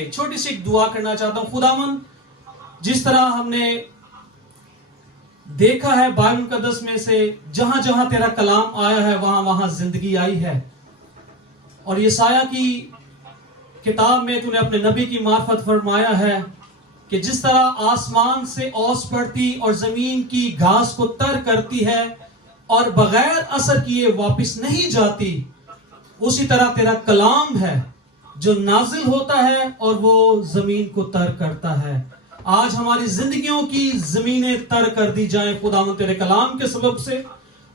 ایک چھوٹی سی ایک دعا کرنا چاہتا ہوں. خداوند جس طرح ہم نے دیکھا ہے بائبل مقدس میں سے جہاں جہاں تیرا کلام آیا ہے وہاں وہاں زندگی آئی ہے، اور یسایہ کی کتاب میں تو نے اپنے نبی کی معرفت فرمایا ہے کہ جس طرح آسمان سے اوس پڑتی اور زمین کی گھاس کو تر کرتی ہے اور بغیر اثر کیے واپس نہیں جاتی، اسی طرح تیرا کلام ہے جو نازل ہوتا ہے اور وہ زمین کو تر کرتا ہے. آج ہماری زندگیوں کی زمینیں تر کر دی جائیں خداوند تیرے کلام کے سبب سے،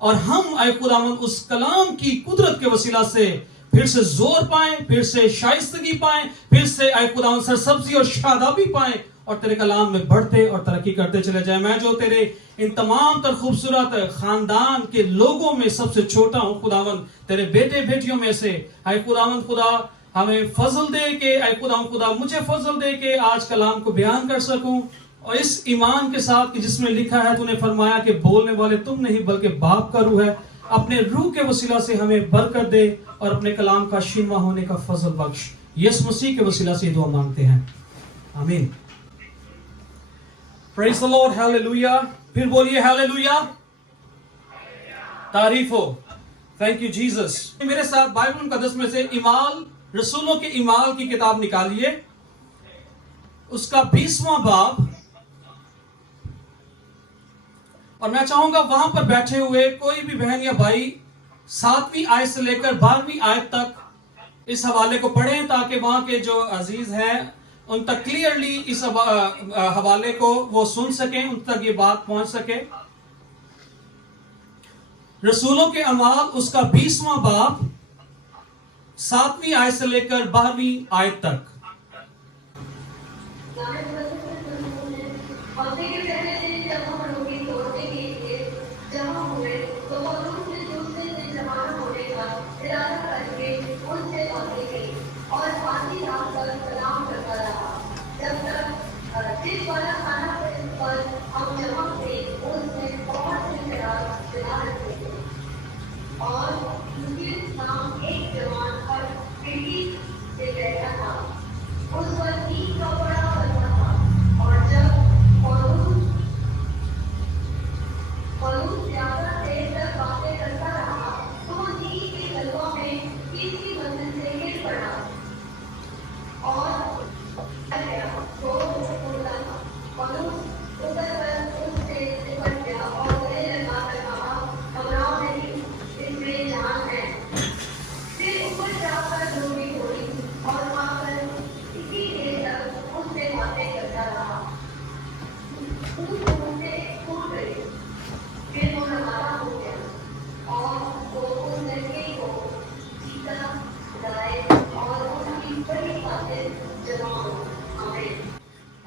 اور ہم اے خداوند اس کلام کی قدرت کے وسیلہ سے پھر سے زور پائیں، پھر سے شائستگی پائیں، پھر سے اے خداوند سرسبزی اور شادابی پائیں، اور تیرے کلام میں بڑھتے اور ترقی کرتے چلے جائیں. میں جو تیرے ان تمام تر خوبصورت خاندان کے لوگوں میں سب سے چھوٹا ہوں خداوند، تیرے بیٹے بیٹیوں میں سے اے خداوند خدا ہمیں فضل دے کہ اے خداوند خدا مجھے فضل دے کہ آج کلام کو بیان کر سکوں، اور اس ایمان کے ساتھ کہ جس میں لکھا ہے تو نے فرمایا کہ بولنے والے تم نہیں بلکہ باپ کا روح ہے. اپنے روح کے وسیلہ سے ہمیں برکت دے اور اپنے کلام کا شنوا ہونے کا فضل بخش. یسوع مسیح کے وسیلہ سے دعا مانگتے ہیں، آمین. پریز دی لارڈ، ہیلیلویا. پھر بولیے ہیلیلویا، تعریف ہو. Thank you Jesus. میرے ساتھ بائبل مقدس میں سے اعمال رسولوں کے اعمال کی کتاب نکالیے، اس کا 20واں باب، اور میں چاہوں گا وہاں پر بیٹھے ہوئے کوئی بھی بہن یا بھائی 7ویں آیت سے لے کر 12ویں آیت تک اس حوالے کو پڑھیں تاکہ وہاں کے جو عزیز ہیں ان تک کلیئرلی اس حوالے کو وہ سن سکیں، ان تک یہ بات پہنچ سکے. رسولوں کے اعمال اس کا 20واں باب 7ویں آیت سے لے کر 12ویں آیت تک.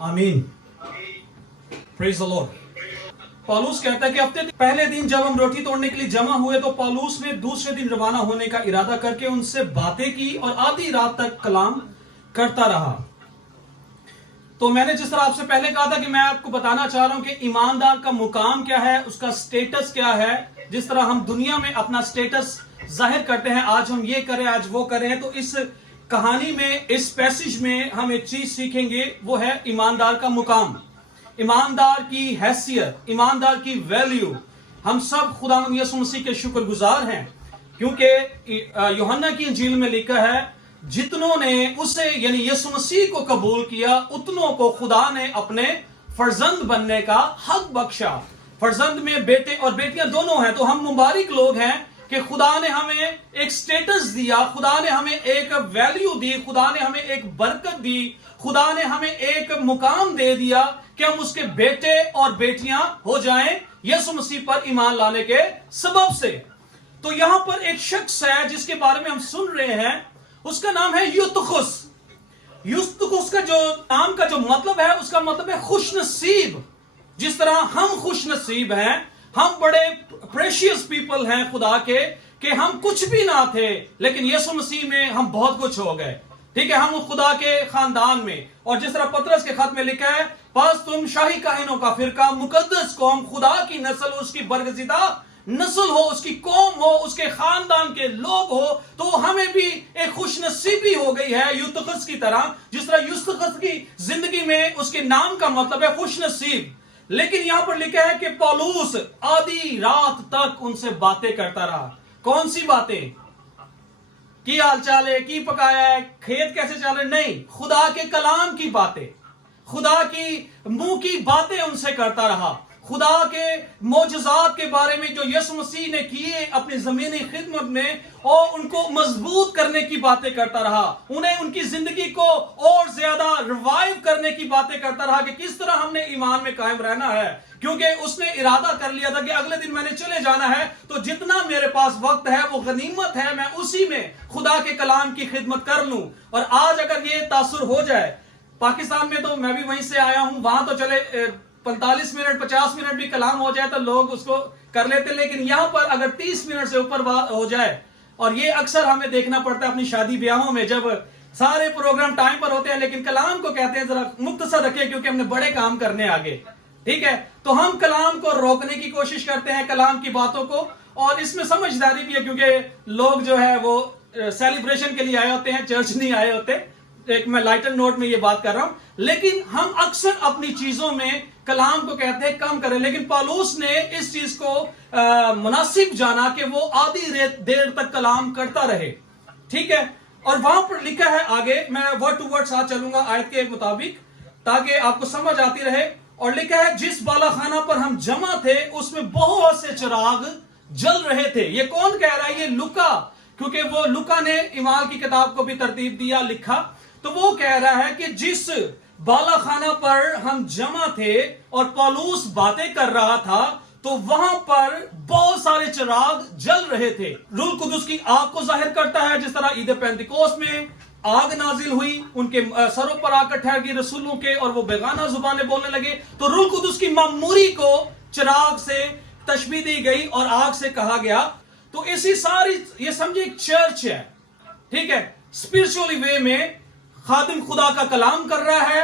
آمین. پریز دی لارڈ. پالوس کہتا ہے کہ ہفتے پہلے دن جب ہم روٹی توڑنے کے لیے جمع ہوئے تو پالوس نے دوسرے دن روانہ ہونے کا ارادہ کر کے ان سے باتیں کی اور آدھی رات تک کلام کرتا رہا. تو میں نے جس طرح آپ سے پہلے کہا تھا کہ میں آپ کو بتانا چاہ رہا ہوں کہ ایماندار کا مقام کیا ہے، اس کا سٹیٹس کیا ہے. جس طرح ہم دنیا میں اپنا سٹیٹس ظاہر کرتے ہیں، آج ہم یہ کریں آج وہ کریں، تو اس کہانی میں اس پیسج میں ہم ایک چیز سیکھیں گے، وہ ہے ایماندار کا مقام، ایماندار کی حیثیت، ایماندار کی ویلیو. ہم سب خداوند یسوع مسیح کے شکر گزار ہیں کیونکہ یوحنا کی انجیل میں لکھا ہے جتنوں نے اسے یعنی یسوع مسیح کو قبول کیا اتنوں کو خدا نے اپنے فرزند بننے کا حق بخشا. فرزند میں بیٹے اور بیٹیاں دونوں ہیں، تو ہم مبارک لوگ ہیں کہ خدا نے ہمیں ایک سٹیٹس دیا، خدا نے ہمیں ایک ویلیو دی، خدا نے ہمیں ایک برکت دی، خدا نے ہمیں ایک مقام دے دیا کہ ہم اس کے بیٹے اور بیٹیاں ہو جائیں یسوع مسیح پر ایمان لانے کے سبب سے. تو یہاں پر ایک شخص ہے جس کے بارے میں ہم سن رہے ہیں، اس کا نام ہے یوتخس. یوتخس کا جو نام کا جو مطلب ہے، اس کا مطلب ہے خوش نصیب. جس طرح ہم خوش نصیب ہیں، ہم بڑے پریشیس پیپل ہیں خدا کے کہ ہم کچھ بھی نہ تھے لیکن یسوع مسیح میں ہم بہت کچھ ہو گئے. ٹھیک ہے، ہم خدا کے خاندان میں، اور جس طرح پطرس کے خط میں لکھا ہے پس تم شاہی کاہنوں کا فرقہ، مقدس قوم، خدا کی نسل، اس کی برگزیدہ नस्ल हो, उसकी कौम हो, उसके खानदान के लोग हो, तो हमें भी एक खुश नसीबी हो गई है यूतुखस की तरह। जिस तरह यूतुखस की जिंदगी में उसके नाम का मतलब है खुश नसीब, लेकिन यहां पर लिखा है कि पौलुस आधी रात तक उनसे बातें करता रहा। कौन सी बातें? की हाल चाल है, की पकाया है, खेत कैसे चल रहे? नहीं, खुदा के कलाम की बातें, खुदा की मुंह की बातें उनसे करता रहा। खुदा के मौजज़ात के बारे में जो यीशु मसीह ने किए अपनी ज़मीनी खिदमत में, और उनको मजबूत करने की बातें करता रहा। उन्हें उनकी जिंदगी को और ज्यादा रिवाइव करने की बातें करता रहा कि किस तरह हमने ईमान में कायम रहना है, क्योंकि उसने इरादा कर लिया था कि अगले दिन मैंने चले जाना है, तो जितना मेरे पास वक्त है वो गनीमत है, मैं उसी में खुदा के कलाम की खिदमत कर लूं। और आज अगर ये तासुर हो जाए, पाकिस्तान में तो मैं भी वहीं से आया हूं, वहां तो चले 45 मिनट 50 मिनट भी कलाम हो जाए तो लोग उसको कर लेते, लेकिन यहां पर अगर 30 मिनट से ऊपर बात हो जाए, और ये अक्सर हमें देखना पड़ता है अपनी शादी ब्याहों में, जब सारे प्रोग्राम टाइम पर होते हैं लेकिन कलाम को कहते हैं जरा मुख्तसर रखिए क्योंकि हमने बड़े काम करने आगे, ठीक है, तो हम कलाम को रोकने की कोशिश करते हैं, कलाम की बातों को। और इसमें समझदारी भी है क्योंकि लोग जो है वो सेलिब्रेशन के लिए आए होते हैं, चर्च नहीं आए होते। एक मैं लाइटर नोट में ये बात कर रहा हूं, लेकिन हम अक्सर अपनी चीजों में कलाम को कहते हैं कम करें, लेकिन पौलुस ने इस चीज को मुनासिब जाना कि वो आधी देर तक कलाम करता रहे, ठीक है। और वहां पर लिखा है आगे, मैं वर्ड टू वर्ड साथ चलूंगा आयत के मुताबिक ताकि आपको समझ आती रहे। और लिखा है जिस बालाखाना पर हम जमा थे उसमें बहुत से चिराग जल रहे थे। ये कौन कह रहा है? ये लुका, क्योंकि वो लुका ने इमाल की किताब को भी तरतीब दिया, लिखा। तो वो कह रहा है कि जिस बालाखाना पर हम जमा थे और पौलुस बातें कर रहा था, तो वहां पर बहुत सारे चिराग जल रहे थे। रूह कुदुस की आग को जाहिर करता है, जिस तरह ईद पेंतिकोस्त में आग नाजिल हुई, उनके सरों पर आकर ठहर गई रसूलों के, और वो बेगाना जुबानें बोलने लगे। तो रूह कुदुस की मामूरी को चिराग से तशबीह दी गई और आग से कहा गया। तो इसी सारी, ये समझे एक चर्च है, ठीक है, स्पिरिचुअली वे में खादिम खुदा का कलाम कर रहा है,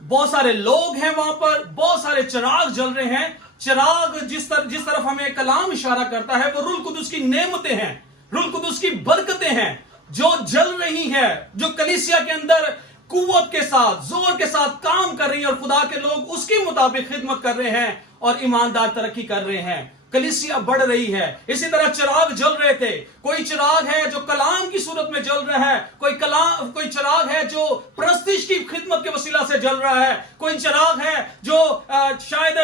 बहुत सारे लोग हैं वहां पर, बहुत सारे चिराग जल रहे हैं। चिराग जिस तरफ हमें कलाम इशारा करता है वो रूह कुदुस की नेमतें हैं, रूह कुदुस की बरकतें हैं जो जल रही है, जो कलीसिया के अंदर कुव्वत के साथ, जोर के साथ काम कर रही है, और खुदा के लोग उसके मुताबिक खिदमत कर रहे हैं और ईमानदार तरक्की कर रहे हैं, कलीसिया बढ़ रही है। इसी तरह चिराग जल रहे थे। कोई चिराग है जो कलाम की सूरत में जल रहा है, कोई चिराग है जो प्रस्तिश की खिदमत के वसीला से जल रहा है, कोई चिराग है जो शायद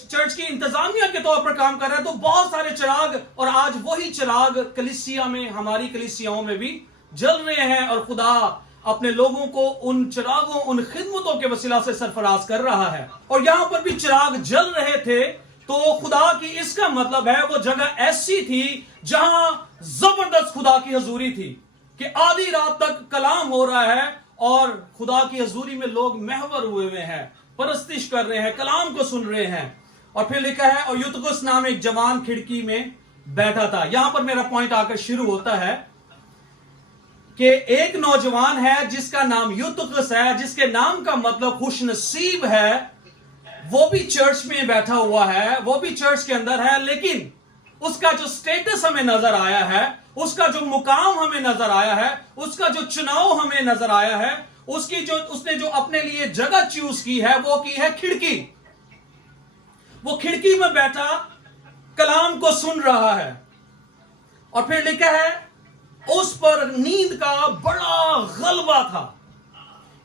चर्च की इंतजामिया के तौर पर काम कर रहा है। तो बहुत सारे चिराग, और आज वही चिराग कलीसिया में, हमारी कलीसियाओं में भी जल रहे हैं, और खुदा अपने लोगों को उन चिरागों, उन खिदमतों के वसीला से सरफराज कर रहा है। और यहां पर भी चिराग जल रहे थे, तो खुदा की, इसका मतलब है वो जगह ऐसी थी जहां जबरदस्त खुदा की हजूरी थी कि आधी रात तक कलाम हो रहा है और खुदा की हजूरी में लोग महवर हुए हुए हैं, परस्तिश कर रहे हैं, कलाम को सुन रहे हैं। और फिर लिखा है और यूतुखस नाम एक जवान खिड़की में बैठा था। यहां पर मेरा पॉइंट आकर शुरू होता है कि एक नौजवान है जिसका नाम यूतुखस है, जिसके नाम का मतलब खुशनसीब है, वो भी चर्च में बैठा हुआ है, वो भी चर्च के अंदर है, लेकिन उसका जो स्टेटस हमें नजर आया है, उसका जो मुकाम हमें नजर आया है, उसका जो चुनाव हमें नजर आया है, उसने जो अपने लिए जगह चूज की है, वो की है खिड़की। वो खिड़की में बैठा कलाम को सुन रहा है। और फिर लिखा है उस पर नींद का बड़ा गलबा था।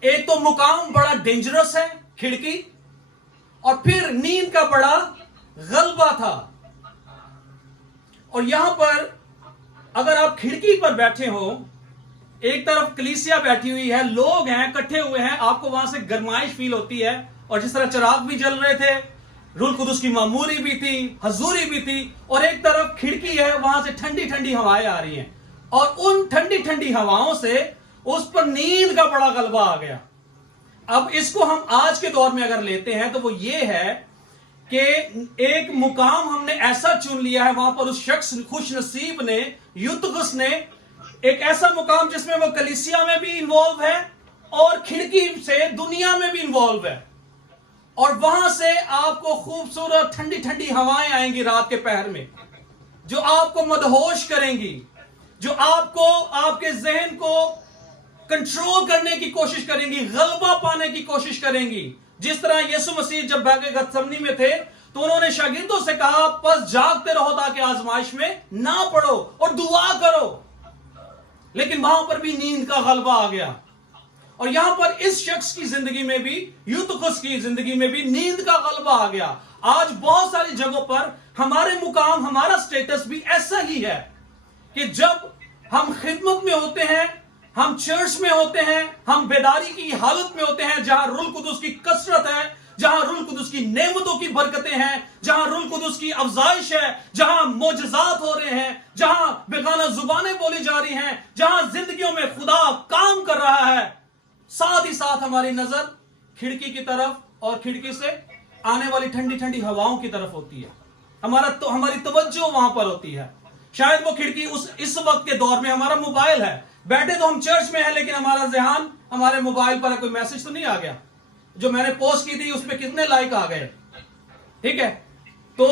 एक तो मुकाम बड़ा डेंजरस है, खिड़की, और फिर नींद का बड़ा गलबा था। और यहां पर अगर आप खिड़की पर बैठे हो, एक तरफ कलीसिया बैठी हुई है, लोग हैं, इकट्ठे हुए हैं, आपको वहां से गरमाइश फील होती है। और जिस तरह चिराग भी जल रहे थे, रूह कुदुस की मामूरी भी थी, हजूरी भी थी, और एक तरफ खिड़की है, वहां से ठंडी ठंडी हवाएं आ रही हैं, और उन ठंडी ठंडी हवाओं से उस पर नींद का बड़ा गलबा आ गया। अब इसको हम आज के दौर में अगर लेते हैं तो वो ये है कि एक मुकाम हमने ऐसा चुन लिया है, वहां पर उस शख्स खुशनसीब ने, यूतुखस ने, एक ऐसा मुकाम जिसमें वो कलीसिया में भी इन्वॉल्व है और खिड़की से दुनिया में भी इन्वॉल्व है। اور وہاں سے آپ کو خوبصورت ٹھنڈی ٹھنڈی ہوائیں آئیں گی رات کے پہر میں، جو آپ کو مدہوش کریں گی، جو آپ کو آپ کے ذہن کو کنٹرول کرنے کی کوشش کریں گی، غلبہ پانے کی کوشش کریں گی. جس طرح یسوع مسیح جب باغ گتسمنی میں تھے تو انہوں نے شاگردوں سے کہا پس جاگتے رہو تاکہ آزمائش میں نہ پڑو اور دعا کرو. لیکن وہاں پر بھی نیند کا غلبہ آ گیا. اور یہاں پر اس شخص کی زندگی میں بھی، یوتخس کی زندگی میں بھی نیند کا غلبہ آ گیا. آج بہت ساری جگہوں پر ہمارے مقام، ہمارا سٹیٹس بھی ایسا ہی ہے کہ جب ہم خدمت میں ہوتے ہیں، ہم چرچ میں ہوتے ہیں، ہم بیداری کی حالت میں ہوتے ہیں جہاں روح القدس کی کثرت ہے، جہاں روح القدس کی نعمتوں کی برکتیں ہیں، جہاں روح القدس کی افزائش ہے، جہاں معجزات ہو رہے ہیں، جہاں بیگانہ زبانیں بولی جا رہی ہیں، جہاں زندگیوں میں خدا کام کر رہا ہے، ساتھ ہی ساتھ ہماری نظر کھڑکی کی طرف اور کھڑکی سے آنے والی ٹھنڈی ٹھنڈی ہواؤں کی طرف ہوتی ہے. ہماری توجہ وہاں پر ہوتی ہے. شاید وہ کھڑکی اس وقت کے دور میں ہمارا موبائل ہے، بیٹھے تو ہم چرچ میں ہیں لیکن ہمارا ذہن ہمارے موبائل پر ہے. کوئی میسج تو نہیں آ گیا؟ جو میں نے پوسٹ کی تھی اس پہ کتنے لائک آ گئے؟ ٹھیک ہے، تو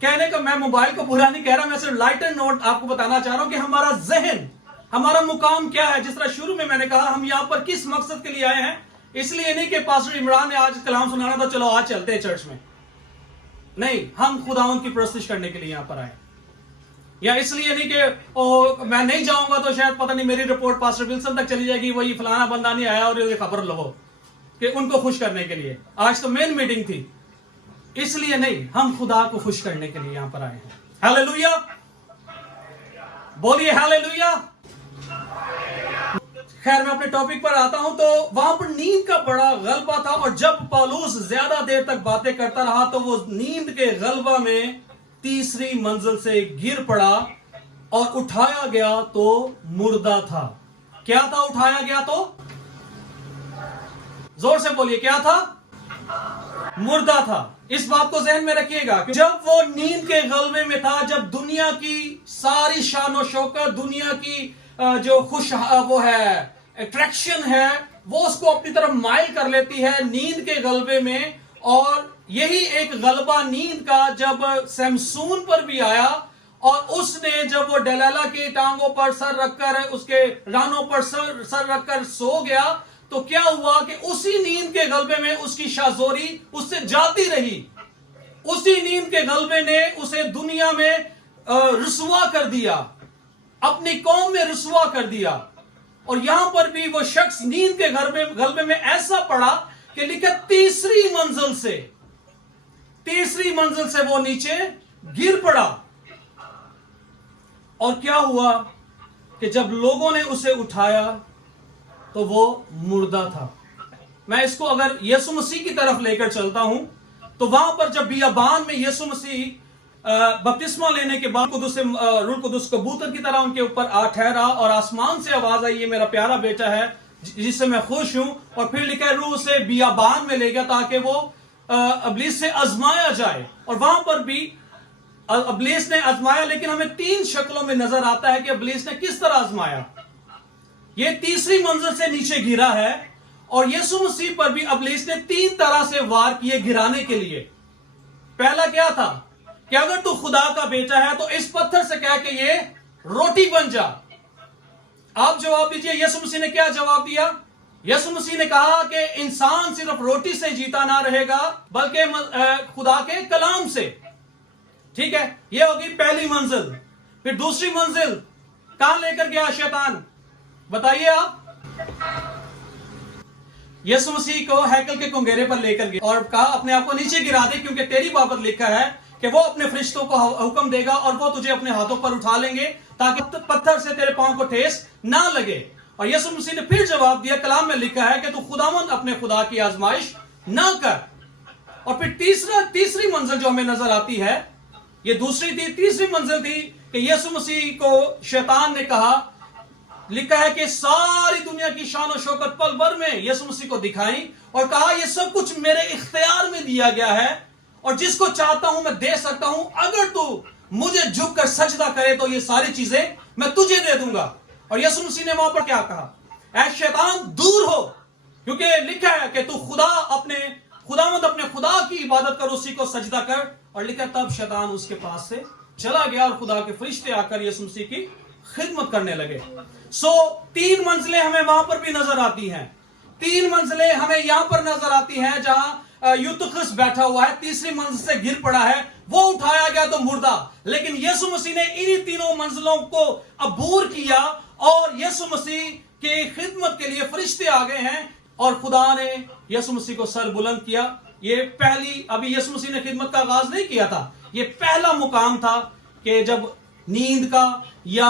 کہنے کا میں موبائل کو برا نہیں کہہ رہا، میں صرف لائٹر نوٹ آپ کو بتانا چاہ رہا ہوں کہ ہمارا ذہن، ہمارا مقام کیا ہے. جس طرح شروع میں نے کہا ہم یہاں پر کس مقصد کے لیے آئے ہیں، اس لیے نہیں کہ پاسٹر عمران نے آج کلام سنانا تھا چلو آج چلتے ہیں چرچ میں. نہیں، ہم خداوند کی پرستش کرنے کے لیے یہاں پر آئے. یا اس لیے نہیں کہ میں نہیں جاؤں گا تو شاید پتہ نہیں میری رپورٹ پاسٹر ولسن تک چلی جائے گی، وہی فلانا بندہ نہیں آیا اور یہ خبر لو کہ ان کو خوش کرنے کے لیے. آج تو مین میٹنگ تھی، اس لیے نہیں، ہم خدا کو خوش کرنے کے لیے یہاں پر آئے ہیں. ہاللیلویا، بولیے ہاللیلویا. خیر میں اپنے ٹاپک پر آتا ہوں. تو وہاں پر نیند کا بڑا غلبہ تھا، اور جب پالوس زیادہ دیر تک باتیں کرتا رہا تو وہ نیند کے غلبہ میں تیسری منزل سے گر پڑا اور اٹھایا گیا تو مردہ تھا. کیا تھا اٹھایا گیا تو؟ زور سے بولیے، کیا تھا؟ مردہ تھا. اس بات کو ذہن میں رکھیے گا کہ جب وہ نیند کے غلبے میں تھا، جب دنیا کی ساری شان و شوکت، دنیا کی جو وہ ہے اٹریکشن ہے، وہ اس کو اپنی طرف مائل کر لیتی ہے نیند کے غلبے میں. اور یہی ایک غلبہ نیند کا جب سمسون پر بھی آیا، اور اس نے جب وہ ڈلیلا کی ٹانگوں پر سر رکھ کر، اس کے رانوں پر سر رکھ کر سو گیا، تو کیا ہوا کہ اسی نیند کے غلبے میں اس کی شاذوری اس سے جاتی رہی. اسی نیند کے غلبے نے اسے دنیا میں رسوا کر دیا، اپنی قوم میں رسوا کر دیا. اور یہاں پر بھی وہ شخص نیند کے غلبے میں ایسا پڑا کہ لکھا تیسری منزل سے وہ نیچے گر پڑا. اور کیا ہوا کہ جب لوگوں نے اسے اٹھایا تو وہ مردہ تھا. میں اس کو اگر یسوع مسیح کی طرف لے کر چلتا ہوں تو وہاں پر جب بیابان میں یسوع مسیح بپتسمہ لینے کے بعد روح القدس کبوتر کی طرح ان کے اوپر آ ٹھہرا، اور آسمان سے آواز آئی، یہ میرا پیارا بیٹا ہے جس سے میں خوش ہوں. اور پھر لکھا ہے روح سے بیابان میں لے گیا تاکہ وہ ابلیس سے آزمایا جائے. اور وہاں پر بھی ابلیس نے آزمایا، لیکن ہمیں 3 شکلوں میں نظر آتا ہے کہ ابلیس نے کس طرح آزمایا. یہ تیسری منزل سے نیچے گرا ہے، اور یسوع مسیح پر بھی ابلیس نے 3 طرح سے وار کیے گرانے کے لیے. پہلا کیا تھا کہ اگر تو خدا کا بیٹا ہے تو اس پتھر سے کہہ کہ یہ روٹی بن جا. آپ جواب دیجئے یسوع مسیح نے کیا جواب دیا؟ یسوع مسیح نے کہا کہ انسان صرف روٹی سے جیتا نہ رہے گا بلکہ خدا کے کلام سے. ٹھیک ہے، یہ ہوگی پہلی منزل. پھر دوسری منزل کہاں لے کر گیا شیطان؟ بتائیے آپ. یسوع مسیح کو ہیکل کے کنگیرے پر لے کر گیا اور کہا اپنے آپ کو نیچے گرا دے، کیونکہ تیری بابت لکھا ہے کہ وہ اپنے فرشتوں کو حکم دے گا اور وہ تجھے اپنے ہاتھوں پر اٹھا لیں گے تاکہ پتھر سے تیرے پاؤں کو ٹھیس نہ لگے. اور یسوع مسیح نے پھر جواب دیا، کلام میں لکھا ہے کہ تو خداوند اپنے خدا کی آزمائش نہ کر. اور پھر تیسری منزل جو ہمیں نظر آتی ہے، یہ دوسری تھی. تیسری منزل تھی کہ یسوع مسیح کو شیطان نے کہا، لکھا ہے کہ ساری دنیا کی شان و شوکت پل بھر میں یسوع مسیح کو دکھائی اور کہا یہ سب کچھ میرے اختیار میں دیا گیا ہے اور جس کو چاہتا ہوں میں دے سکتا ہوں، اگر تو مجھے جھک کر سجدہ کرے تو یہ ساری چیزیں میں تجھے دے دوں گا. اور یسوع مسیح نے وہاں پر کیا کہا؟ اے شیطان دور ہو، کیونکہ لکھا ہے کہ تو خدا اپنے खुदावंद अपने खुदा की इबादत कर, उसी को सजदा कर। और लिखा तब शैतान उसके पास से चला गया और खुदा के फरिश्ते आकर यीशु मसीह की खिदमत करने लगे। सो 3 मंजिलें हमें वहां पर भी नजर आती हैं। 3 मंजिलें हमें यहां पर नजर आती हैं जहां यूतुखस बैठा हुआ है, तीसरी मंजिल से गिर पड़ा है, वो उठाया गया तो मुर्दा। लेकिन यीशु मसीह ने इन्हीं तीनों मंजिलों को अबूर किया और यीशु मसीह के खिदमत के लिए फरिश्ते आ गए हैं और खुदा ने यीशु मसीह को सर बुलंद किया। ये पहली, अभी यीशु मसीह ने खिदमत का आगाज नहीं किया था, ये पहला मुकाम था कि जब नींद का या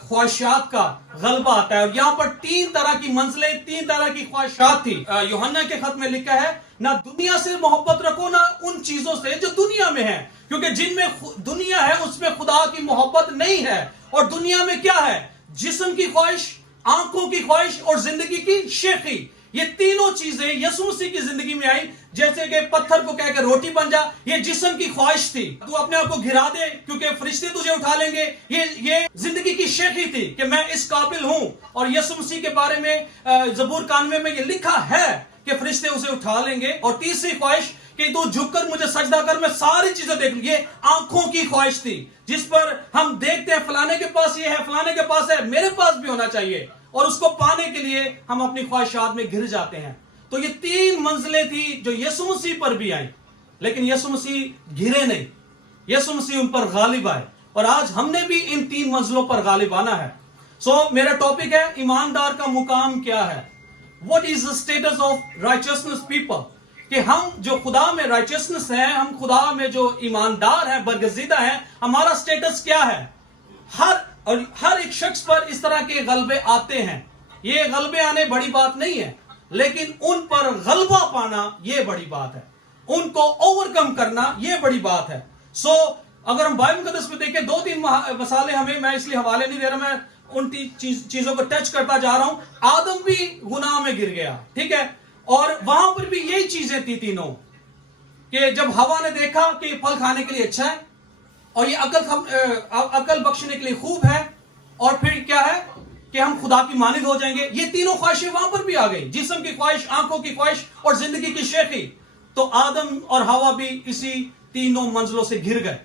ख्वाहिशात का गलबा आता है। और यहां पर 3 तरह की मंजिलें, 3 तरह की ख्वाहिशात थी। यूहन्ना के खत में लिखा है, ना दुनिया से मोहब्बत रखो ना उन चीजों से जो दुनिया में है, क्योंकि जिनमें दुनिया है उसमें खुदा की मोहब्बत नहीं है। और दुनिया में क्या है? जिस्म की ख्वाहिश, आंखों की ख्वाहिश और जिंदगी की शेखी। ये तीनों चीजें यीशु मसीह की जिंदगी में आई। जैसे कि पत्थर को कहकर रोटी बन जा, ये जिस्म की ख्वाहिश थी, तू अपने आप को गिरा दे क्योंकि फरिश्ते तुझे उठा लेंगे। ये जिंदगी की शेखी थी कि मैं इस काबिल हूं। और यीशु मसीह के बारे में ज़बूर 91 में ये लिखा है कि फरिश्ते उसे उठा लेंगे। और तीसरी ख्वाहिश कि तू झुककर मुझे सजदा कर, मैं सारी चीजें देख लूं। ये आंखों की ख्वाहिश थी, जिस पर हम देखते हैं फलाने के पास ये है, फलाने के पास है, मेरे पास भी होना चाहिए। और उसको पाने के लिए हम अपनी ख्वाहिशात में घिर जाते हैं। तो ये 3 मंजिलें थी जो यीशु मसीह पर भी आई, लेकिन यीशु मसीह घिरे नहीं, यीशु मसीह उन पर गालिब आए। और आज हमने भी इन 3 मंजिलों पर गालिब आना है। सो मेरा टॉपिक है, ईमानदार का मुकाम क्या है? What is the status of righteousness people? कि हम जो खुदा में राइचियसनेस है, हम खुदा में जो ईमानदार हैं, बरगजीदा हैं, हमारा स्टेटस क्या है? हर एक शख्स पर इस तरह के गलबे आते हैं। ये गलबे आने बड़ी बात नहीं है, लेकिन उन पर गलबा पाना ये बड़ी बात है, उनको ओवरकम करना ये बड़ी बात है। सो अगर हम बाइबल मुकद्दस में देखें, 2-3 मसाले हमें, मैं इसलिए हवाले नहीं दे रहा, मैं उन चीजों को टच करता जा रहा हूं। आदम भी गुनाह में गिर गया, ठीक है, और वहां पर भी यही चीजें थी तीनों, कि जब हवा ने देखा कि फल खाने के लिए अच्छा है और ये अकल बख्शने के लिए खूब है, और फिर क्या है कि हम खुदा की मानिद हो जाएंगे, ये तीनों ख्वाहिशें वहां पर भी आ गई, जिस्म की ख्वाहिश, आंखों की ख्वाहिश और जिंदगी की शेखी। तो आदम और हवा भी इसी तीनों मंजिलों से घिर गए।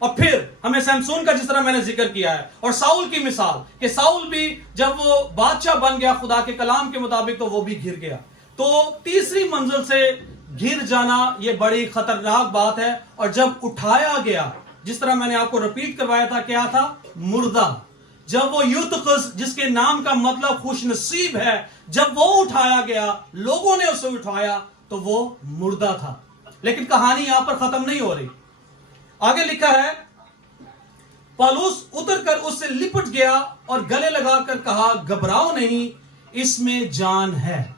और फिर हमें सैमसून का जिस तरह मैंने जिक्र किया है, और साउल की मिसाल कि साउल भी जब वो बादशाह बन गया खुदा के कलाम के मुताबिक, तो वो भी घिर गया। तो तीसरी मंजिल से घिर जाना ये बड़ी खतरनाक बात है। और जब उठाया गया, जिस तरह मैंने आपको रिपीट करवाया था, क्या था? मुर्दा। जब वो यूतुखस, जिसके नाम का मतलब खुश नसीब है, जब वो उठाया गया, लोगों ने उसे उठाया, तो वो मुर्दा था। लेकिन कहानी यहां पर खत्म नहीं हो रही। आगे लिखा है, पौलुस उतरकर उससे लिपट गया और गले लगाकर कहा, घबराओ नहीं, इसमें जान है।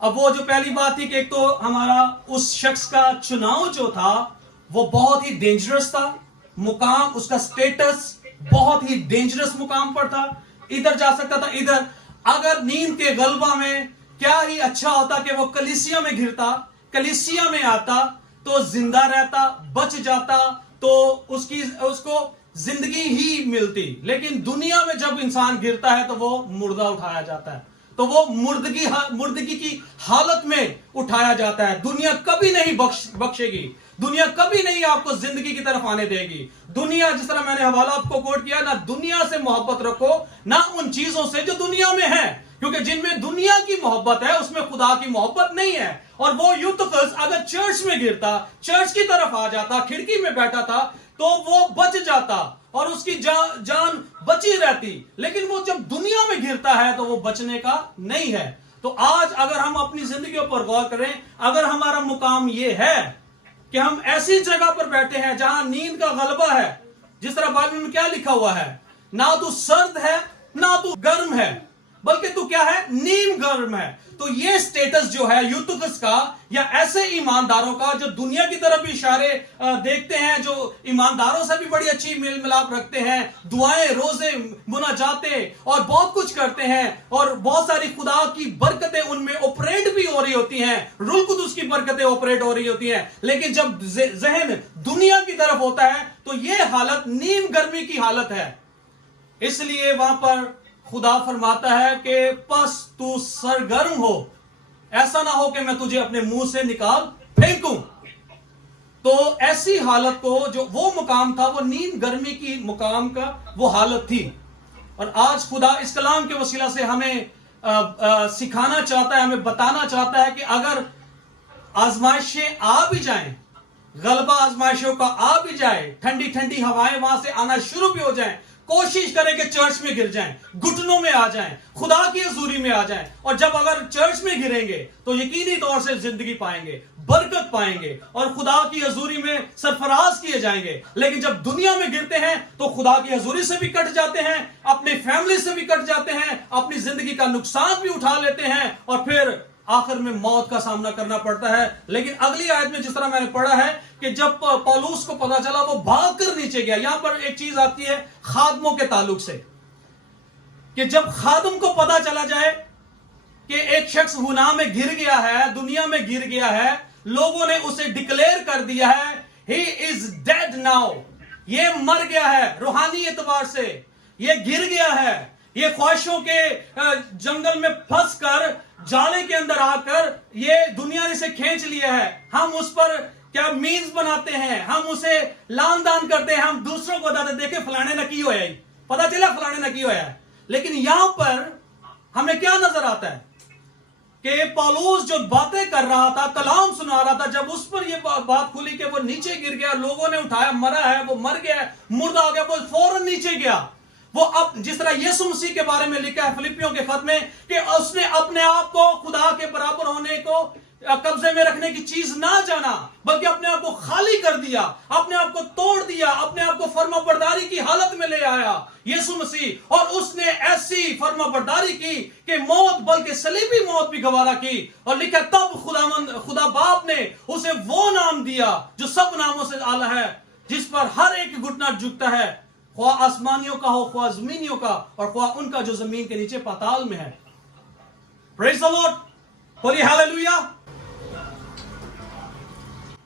अब वो जो पहली बात थी कि एक तो हमारा उस शख्स का चुनाव जो था वो बहुत ही डेंजरस था, मुकाम, उसका स्टेटस बहुत ही डेंजरस मुकाम पर था। इधर जा सकता था, इधर। अगर नींद के गलबा में क्या ही अच्छा होता कि वो कलीसिया में घिरता, कलीसिया में आता तो जिंदा रहता, बच जाता, तो उसको जिंदगी ही मिलती। लेकिन दुनिया में जब इंसान गिरता है तो वो मुर्दा उठाया जाता है, तो वो मुर्दगी की हालत में उठाया जाता है। दुनिया कभी नहीं बख्शेगी, दुनिया कभी नहीं आपको जिंदगी की तरफ आने देगी। दुनिया, जिस तरह मैंने हवाला आपको कोट किया, ना दुनिया से मोहब्बत रखो, ना उन चीजों से जो दुनिया में है, क्योंकि जिनमें दुनिया की मोहब्बत है उसमें खुदा की मोहब्बत नहीं है। और वो यूतुखस अगर चर्च में गिरता, चर्च की तरफ आ जाता, खिड़की में बैठा था, तो वो बच जाता और उसकी जान बची रहती। लेकिन वो जब दुनिया में गिरता है तो वो बचने का नहीं है। तो आज अगर हम अपनी जिंदगियों पर गौर करें, अगर हमारा मुकाम ये है कि हम ऐसी जगह पर बैठे हैं जहां नींद का गलबा है, जिस तरह बाइबल में क्या लिखा हुआ है, ना तू सर्द है ना तू गर्म है, बल्कि तू क्या है? नीम गर्म है। तो ये स्टेटस जो है यूतुखस का, या ऐसे ईमानदारों का जो दुनिया की तरफ इशारे देखते हैं, जो ईमानदारों से भी बड़ी अच्छी मेल मिलाप रखते हैं, दुआएं, रोजे, मुनाजाते और बहुत कुछ करते हैं, और बहुत सारी खुदा की बरकतें उनमें ऑपरेट भी हो रही होती हैं, रूह कुदूस की बरकतें ऑपरेट हो रही होती हैं। लेकिन जब जहन दुनिया की तरफ होता है तो ये हालत नीम गर्मी की हालत है। इसलिए वहां पर खुदा फरमाता है कि बस तू सरगर्म हो, ایسا نہ ہو کہ میں تجھے اپنے منہ سے نکال پھینکوں. تو ایسی حالت کو, جو وہ مقام تھا وہ نیند گرمی کی مقام کا وہ حالت تھی. اور آج خدا اس کلام کے وسیلہ سے ہمیں سکھانا چاہتا ہے, ہمیں بتانا چاہتا ہے کہ اگر آزمائشیں آ بھی جائیں, غلبہ آزمائشوں کا آ بھی جائے, ٹھنڈی ٹھنڈی ہوائیں وہاں سے آنا شروع بھی ہو جائیں, کوشش کریں کہ چرچ میں گر جائیں, گھٹنوں میں آ جائیں, خدا کی حضوری میں آ جائیں. اور جب اگر چرچ میں گریں گے تو یقینی طور سے زندگی پائیں گے, برکت پائیں گے اور خدا کی حضوری میں سرفراز کیے جائیں گے. لیکن جب دنیا میں گرتے ہیں تو خدا کی حضوری سے بھی کٹ جاتے ہیں, اپنی فیملی سے بھی کٹ جاتے ہیں, اپنی زندگی کا نقصان بھی اٹھا لیتے ہیں اور پھر آخر میں موت کا سامنا کرنا پڑتا ہے. لیکن اگلی آیت میں جس طرح میں نے پڑھا ہے کہ جب پولوس کو پتا چلا وہ بھاگ کر نیچے گیا. یہاں پر ایک چیز آتی ہے خادموں کے تعلق سے, کہ جب خادم کو پتا چلا جائے کہ ایک شخص گناہ میں گر گیا ہے, دنیا میں گر گیا ہے, لوگوں نے اسے ڈکلیئر کر دیا ہے he is dead now, یہ مر گیا ہے روحانی اعتبار سے, یہ گر گیا ہے, یہ خواہشوں کے جنگل میں پھنس کر, جالے کے اندر آ کر یہ دنیا نے اسے کھینچ لیا ہے. ہم اس پر کیا مینز بناتے ہیں, ہم اسے لان دان کرتے ہیں, ہم دوسروں کو بتاتے دیکھیں فلانے نے کی ہوا ہے, پتا چلا فلانے نے کی ہوا ہے. لیکن یہاں پر ہمیں کیا نظر آتا ہے کہ پولوس جو باتیں کر رہا تھا, کلام سنا رہا تھا, جب اس پر یہ بات کھلی کہ وہ نیچے گر گیا, لوگوں نے اٹھایا, مرا ہے, وہ مر گیا ہے, مردہ ہو گیا, وہ فوراً نیچے گیا. وہ اب جس طرح یسوع مسیح کے بارے میں لکھا ہے فلپیوں کے خط میں کہ اس نے اپنے آپ کو خدا کے برابر ہونے کو قبضے میں رکھنے کی چیز نہ جانا, بلکہ اپنے آپ کو خالی کر دیا, اپنے آپ کو توڑ دیا, اپنے آپ کو فرما برداری کی حالت میں لے آیا یسوع مسیح. اور اس نے ایسی فرما برداری کی کہ موت, بلکہ صلیبی موت بھی گوارا کی. اور لکھا تب خدا باپ نے اسے وہ نام دیا جو سب ناموں سے اعلیٰ ہے, جس پر ہر ایک گھٹنا جھکتا ہے, خواہ آسمانیوں کا ہو, خواہ زمینیوں کا, اور خواہ ان کا جو زمین کے نیچے پاتال میں ہے. پریز دی لارڈ, بولیے ہاللویا,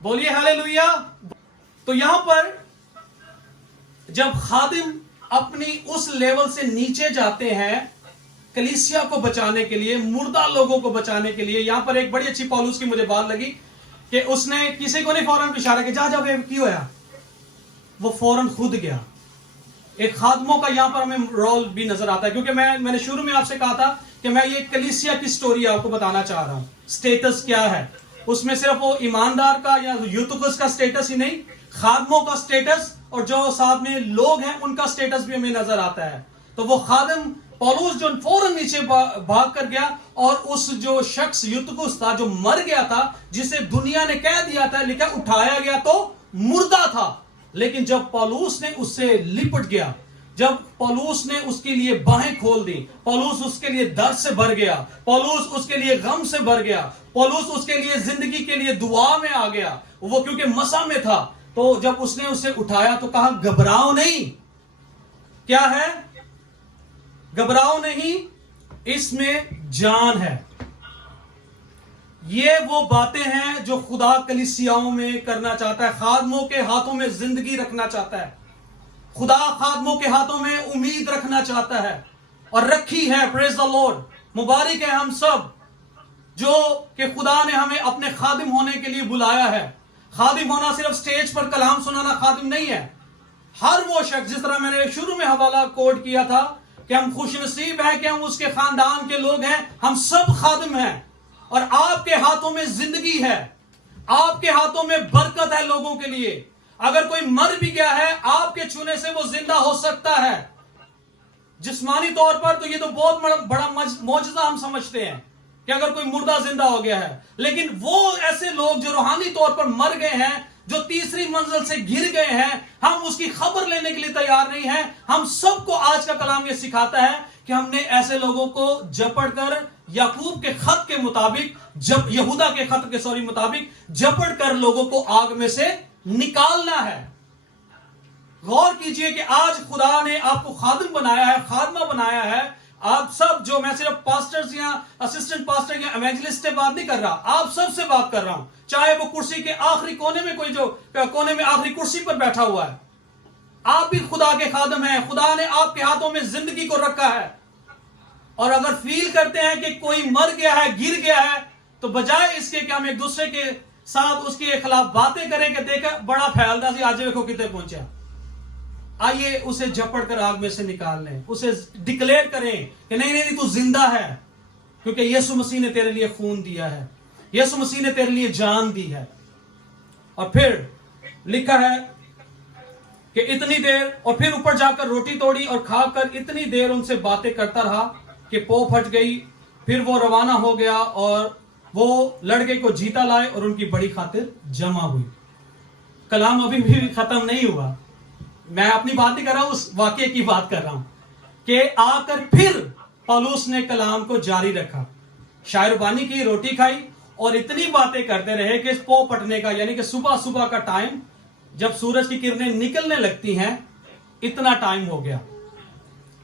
بولیے ہاللویا. تو یہاں پر جب خادم اپنی اس لیول سے نیچے جاتے ہیں کلیسیا کو بچانے کے لیے, مردہ لوگوں کو بچانے کے لیے, یہاں پر ایک بڑی اچھی پولوس کی مجھے بات لگی کہ اس نے کسی کو نہیں فوراً اشارہ کیا جا کی ہوا, وہ فوراً خود گیا. ایک خادموں کا یہاں پر ہمیں رول بھی نظر آتا ہے, کیونکہ میں نے شروع میں آپ سے کہا تھا کہ میں یہ کلیسیا کی سٹوری آپ کو بتانا چاہ رہا ہوں. سٹیٹس کیا ہے اس میں, صرف وہ ایماندار کا یا یوتھکس کا سٹیٹس ہی نہیں, خادموں کا سٹیٹس اور جو ساتھ میں لوگ ہیں ان کا سٹیٹس بھی ہمیں نظر آتا ہے. تو وہ خادم پولوس جو فوراً نیچے بھاگ کر گیا, اور اس جو شخص یوتھکس تھا جو مر گیا تھا, جسے دنیا نے کہہ دیا تھا, لکھا اٹھایا گیا تو مردہ تھا, لیکن جب پولوس نے اس سے لپٹ گیا, جب پولوس نے اس کے لیے باہیں کھول دی, پولوس اس کے لیے درد سے بھر گیا, پولوس اس کے لیے غم سے بھر گیا, پولوس اس کے لیے زندگی کے لیے دعا میں آ گیا, وہ کیونکہ مسا میں تھا, تو جب اس نے اسے اٹھایا تو کہا گھبراؤ نہیں. کیا ہے؟ گھبراؤ نہیں, اس میں جان ہے. یہ وہ باتیں ہیں جو خدا کلیسیاؤں میں کرنا چاہتا ہے, خادموں کے ہاتھوں میں زندگی رکھنا چاہتا ہے. خدا خادموں کے ہاتھوں میں امید رکھنا چاہتا ہے, اور رکھی ہے. پریز دی لارڈ, مبارک ہے ہم سب جو کہ خدا نے ہمیں اپنے خادم ہونے کے لیے بلایا ہے. خادم ہونا صرف سٹیج پر کلام سنانا خادم نہیں ہے. ہر وہ شخص, جس طرح میں نے شروع میں حوالہ کوٹ کیا تھا کہ ہم خوش نصیب ہیں کہ ہم اس کے خاندان کے لوگ ہیں, ہم سب خادم ہیں. اور آپ کے ہاتھوں میں زندگی ہے, آپ کے ہاتھوں میں برکت ہے لوگوں کے لیے. اگر کوئی مر بھی گیا ہے, آپ کے چھونے سے وہ زندہ ہو سکتا ہے. جسمانی طور پر تو یہ تو بہت بڑا معجزہ ہم سمجھتے ہیں کہ اگر کوئی مردہ زندہ ہو گیا ہے, لیکن وہ ایسے لوگ جو روحانی طور پر مر گئے ہیں, جو تیسری منزل سے گر گئے ہیں, ہم اس کی خبر لینے کے لیے تیار نہیں ہیں. ہم سب کو آج کا کلام یہ سکھاتا ہے کہ ہم نے ایسے لوگوں کو جپڑ کر یعقوب کے خط کے مطابق, یہودا کے خط کے مطابق جپڑ کر لوگوں کو آگ میں سے نکالنا ہے. غور کیجئے کہ آج خدا نے آپ کو خادم بنایا ہے, خادمہ بنایا ہے. آپ سب جو, میں صرف پاسٹرز یا اسسٹنٹ پاسٹر یا ایونجلسٹ سے بات نہیں کر رہا, آپ سب سے بات کر رہا ہوں. چاہے وہ کرسی کے آخری کونے میں کوئی جو کونے میں آخری کرسی پر بیٹھا ہوا ہے, آپ بھی خدا کے خادم ہیں. خدا نے آپ کے ہاتھوں میں زندگی کو رکھا ہے, اور اگر فیل کرتے ہیں کہ کوئی مر گیا ہے, گر گیا ہے, تو तो बजाय इसके कि हम एक दूसरे के साथ उसके खिलाफ बातें करें कि देखा बड़ा फैलता सी आज देखो कितने पहुंचा, आइए उसे झपड़ कर आग में से निकाल लें, उसे डिक्लेयर करें कि नहीं नहीं तू जिंदा है, क्योंकि यीशु मसीह ने तेरे लिए खून दिया है, यीशु मसीह ने तेरे लिए जान दी है। और फिर लिखा है कि इतनी देर, और फिर ऊपर जाकर रोटी तोड़ी और खाकर इतनी देर उनसे बातें करता रहा कि पौ फट गई। फिर वो रवाना हो गया और वो लड़के को जीता लाए और उनकी बड़ी खातिर जमा हुई। कलाम अभी भी खत्म नहीं हुआ, मैं अपनी बात नहीं कर रहा हूं, उस वाक्य की बात कर रहा हूं कि आकर फिर पौलुस ने कलाम को जारी रखा, शायरबानी की, रोटी खाई और इतनी बातें करते रहे कि पौ पटने का, यानी कि सुबह सुबह का टाइम जब सूरज की किरणें निकलने लगती हैं, इतना टाइम हो गया।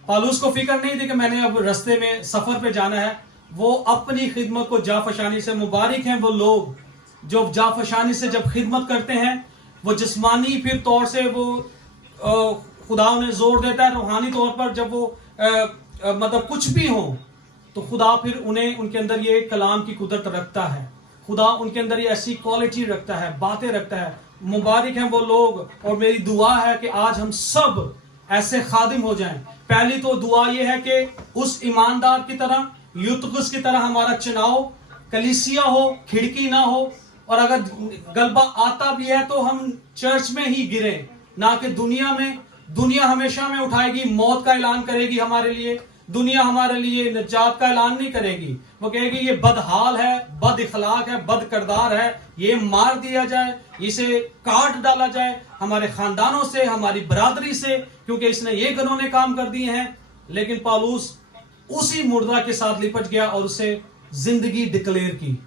पौलुस को फिक्र नहीं थी कि मैंने अब रास्ते में सफर पे जाना है, वो अपनी खिदमत को जाफशानी से, मुबारक हैं वो लोग जो जाफशानी से जब खिदमत करते हैं, वो जिस्मानी फिर तौर से वो खुदा उन्हें जोर देता है, रूहानी तौर पर जब वो मतलब कुछ भी हो तो खुदा फिर उन्हें, उनके अंदर ये कलाम की कुदरत रखता है, खुदा उनके अंदर ये ऐसी क्वालिटी रखता है, बातें रखता है। मुबारक हैं वो लोग, और मेरी दुआ है कि आज हम सब ऐसे खादिम हो जाएं। पहली तो दुआ ये है कि उस ईमानदार की तरह, यूतुकुस की तरह हमारा चुनाव कलीसिया हो, खिड़की ना हो, और अगर गलबा आता भी है तो हम चर्च में ही गिरे, ना कि दुनिया में। दुनिया हमेशा में उठाएगी, मौत का ऐलान करेगी हमारे लिए, दुनिया हमारे लिए निजात का ऐलान नहीं करेगी। वो कहेगी ये बदहाल है, बद इखलाक है, बद करदार है, ये मार दिया जाए, इसे काट डाला जाए हमारे खानदानों से, हमारी बरादरी से, क्योंकि इसने ये घिनौने काम कर दिए हैं। लेकिन पौलुस उसी मुर्दा के साथ लिपट गया और उसे जिंदगी डिक्लेयर की,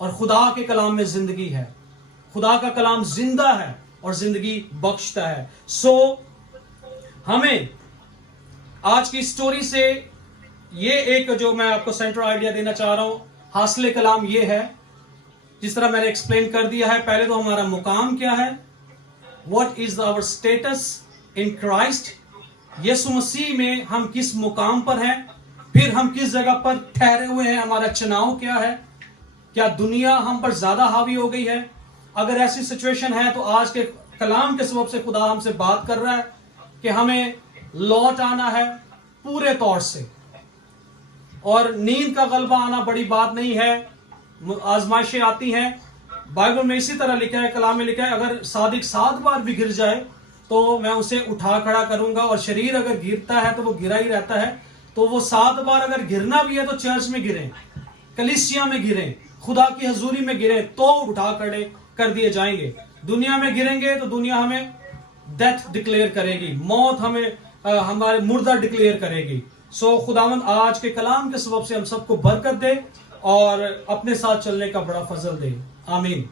और खुदा के कलाम में जिंदगी है, खुदा का कलाम जिंदा है और जिंदगी बख्शता है। सो हमें आज की स्टोरी से ये एक जो मैं आपको सेंट्रल आइडिया देना चाह रहा हूं, हासिल कलाम ये है, जिस तरह मैंने एक्सप्लेन कर दिया है। पहले तो हमारा मुकाम क्या है, what is our status in Christ, यीशु मसीह में हम किस मुकाम पर हैं, फिर हम किस जगह पर ठहरे हुए हैं, हमारा चुनाव क्या है, क्या दुनिया हम पर ज्यादा हावी हो गई है। अगर ऐसी सिचुएशन है तो आज के कलाम के सबब से खुदा हमसे बात कर रहा है कि हमें लौट आना है पूरे तौर से, और नींद का गलबा आना बड़ी बात नहीं है, आजमाइशें आती हैं। बाइबल में इसी तरह लिखा है, कलाम में लिखा है, अगर सादिक 7 बार भी गिर जाए तो मैं उसे उठा खड़ा करूंगा, और शरीर अगर गिरता है तो वो गिरा ही रहता है। तो वो 7 बार अगर गिरना भी है तो चर्च में गिरें, कलीसिया में गिरें, खुदा की हजूरी में गिरें, तो उठा खड़े कर दिए जाएंगे। दुनिया में गिरेंगे तो दुनिया हमें डेथ डिक्लेयर करेगी, मौत हमें हमारे मुर्दा डिक्लेयर करेगी। सो खुदावंद आज के कलाम के सबब से हम सबको बरकत दे और अपने साथ चलने का बड़ा फजल दे। आमीन।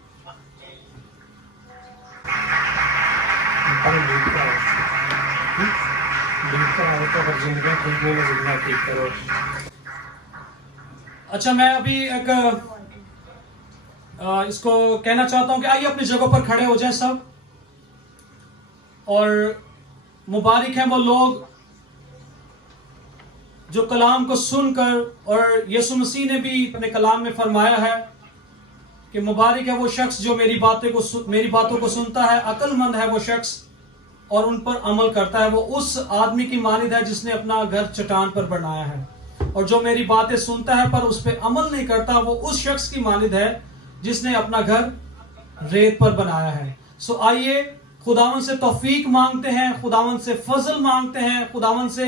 अच्छा, मैं अभी एक इसको कहना चाहता हूं कि आइए अपनी जगहों पर खड़े हो जाएं सब, और मुबारक हैं वो लोग जो कलाम को सुनकर, और यीशु मसीह ने भी अपने कलाम में फरमाया है कि मुबारक है वो शख्स जो मेरी बातों को सुनता है, अक्लमंद है वो शख्स और उन पर अमल करता है। वो उस आदमी की मानिद है जिसने अपना घर चट्टान पर बनाया है, और जो मेरी बातें सुनता है पर उस पर अमल नहीं करता, वो उस शख्स की मानिद है जिसने अपना घर रेत पर बनाया है। सो आइए खुदावन से तौफीक मांगते हैं, खुदावन से फजल मांगते हैं, खुदावन से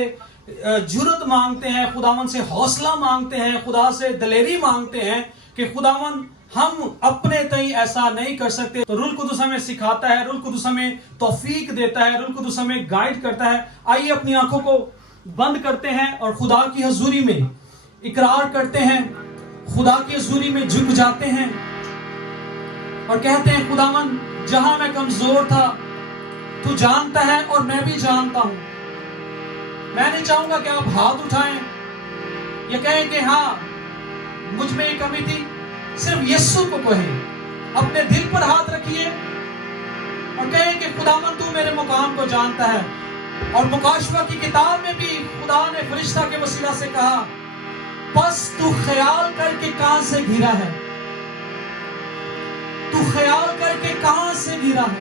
जुरत मांगते हैं, खुदावन से हौसला मांगते हैं, खुदा से दलेरी मांगते हैं कि खुदावन हम अपने तई ऐसा नहीं कर सकते। तो रुल कुदुस हमें सिखाता है, रुल कुदुस हमें तौफीक देता है, रुल कुदुस हमें गाइड करता है। आइए अपनी आंखों को बंद करते हैं और खुदा की हजूरी में इकरार करते हैं, खुदा की हजूरी में झुक जाते हैं और कहते हैं खुदावन जहां मैं कमजोर था तू जानता है और मैं भी जानता हूं। मैं नहीं चाहूंगा कि आप हाथ उठाएं या कहें कि हाँ मुझ में ये कमी थी। सिर्फ यीशु को कहें, अपने दिल पर हाथ रखिए और कहें कि खुदावन तू मेरे मुकाम को जानता है। और मुकाशवा की किताब में भी खुदा ने फरिश्ता के वसीला से कहा, बस तू ख्याल कर के कहां से घिरा है, تو خیال کر کے کہاں سے گرا ہے